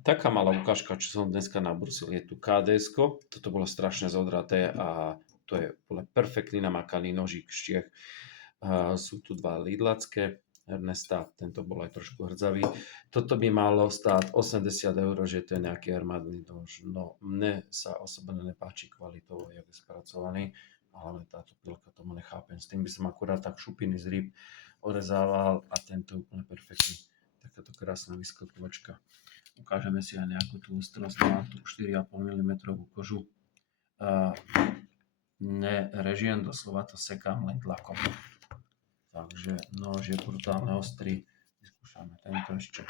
Taká malá ukážka, čo som dneska nabrusil, je tu KDS-ko. Toto bolo strašne zodraté a to je bol perfektný namakaný nožík z Čiech. Sú tu dva lidlacké Ernesta, tento bol aj trošku hrdzavý. Toto by malo stáť 80 eur, že to je nejaký armádny nož. No, mne sa osobne nepáči kvalitou, jak je spracovaný, ale táto pilka tomu nechápem. S tým by som akurát tak šupiny z rýb orezával a tento je úplne perfektný. Takáto krásna vyskokovačka. Ukážeme si aj nejakú tú ostrosť, má tú 4,5 mm kožu. Nerežiem, doslova to sekám len tlakom. Takže nož je brutálne ostrý. Vyskúšame tento ešte.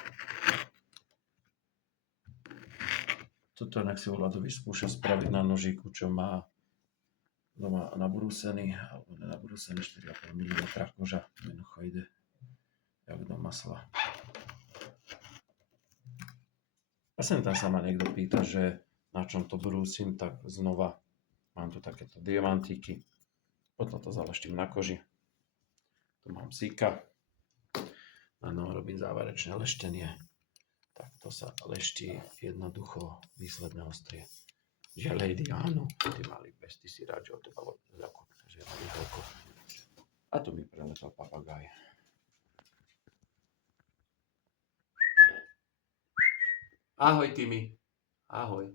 Toto nech si Vlado vyskúša spraviť na nožíku, čo má doma nabrúsený, alebo nenabrúsený 4,5 mm koža. Jednoducho ide jak do masla. A sem tam sa ma niekto pýta, že na čom to brúsim, tak znova mám tu takéto diamantíky. Potom to zaleštím na koži. Tu mám Zika. Áno, robím záverečné leštenie. Tak to sa leští jednoducho výsledné ostrie. Že lady, áno, ty malý pes, ty si rád, že od teba zakopne, že malý veľko. A tu mi preletel papagaj. Ahoj, Timmy. Ahoj.